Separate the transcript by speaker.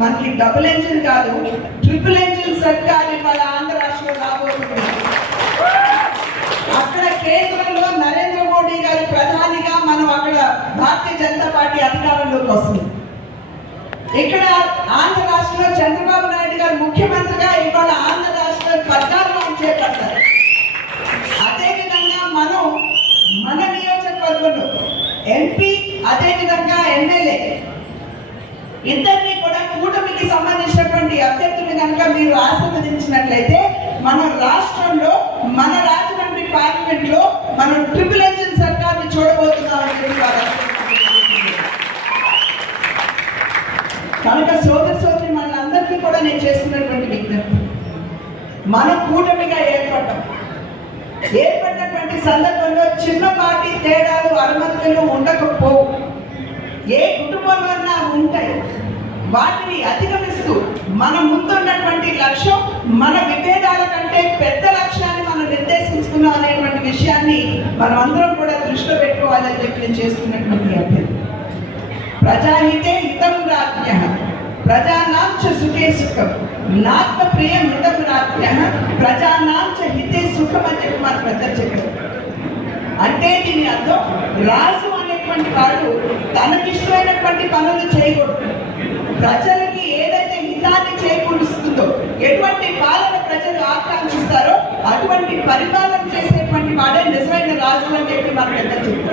Speaker 1: మనకి double engine కాదు triple engine సర్కార్ ఇవాళ ఆంధ్ర రాష్ట్రంలో రాబోతుంది. అక్కడ కేంద్రంలో నరేంద్ర మోడీ గారు ప్రధానిగా మనం అక్కడ భారతీయ జనతా పార్టీ అధికారంలోకి వస్తుంది. ఇక్కడ ఆంధ్ర రాష్ట్రంలో చంద్రబాబు నాయుడు గారు ముఖ్యమంత్రిగా ఇవాళ ఆంధ్ర రాష్ట్ర పరిపాలన చేపడతారు. అదేవిధంగా మనం మన నియోజకవర్గంలో ఎంపీ అదేవిధంగా ఎమ్మెల్యే. ఇద్దరు ఉన్నటువంటి అభ్యర్థులు కనుక మీరు ఆశీర్వదించినట్లయితే మన రాష్ట్రంలో మన రాజమండ్రి పార్లమెంట్లో మనం ట్రిపుల్ ఎంజిన్ సర్కార్ని చూడబోతున్నామని చెప్పి కనుక సోదర సోదరి మనందరికీ కూడా నేను చేస్తున్నటువంటి విజ్ఞప్తి. మన కూటమిగా ఏర్పడ్డాం. ఏర్పడినటువంటి సందర్భంలో చిన్నపాటి తేడాలు అనుమతులు ఉండకపోవు. ఏ కుటుంబంలో ఉంటాయి. వాటిని అధిగమిస్తూ మన ముందున్నటువంటి లక్ష్యం మన విభేదాల కంటే పెద్ద లక్ష్యాన్ని మనం నిర్దేశించుకున్నాం అనేటువంటి విషయాన్ని మనం అందరం కూడా దృష్టిలో పెట్టుకోవాలని చెప్పి నేను చేస్తున్నటువంటి అభ్యర్థి. ప్రజాహితే హితం రాజ్య ప్రజానాం చ సుఖే సుఖం నాత్మ ప్రియం హితం రాజ్య ప్రజానాంచ హితే సుఖం అని చెప్పి మన పెద్దలు చెప్పారు. అంటే దీని అర్థం రాజు అనేటువంటి వాడు తనకిష్టమైనటువంటి పనులు చేయకూడదు. ప్రజలు ఏదైతే హితాన్ని చేకూరుస్తుందో ఎటువంటి పాలన ప్రజలు ఆకాంక్షిస్తారో అటువంటి పరిపాలన చేసేటువంటి వాడే నిజమైన రాజు అని చెప్పి మన ఎంత చెప్తారు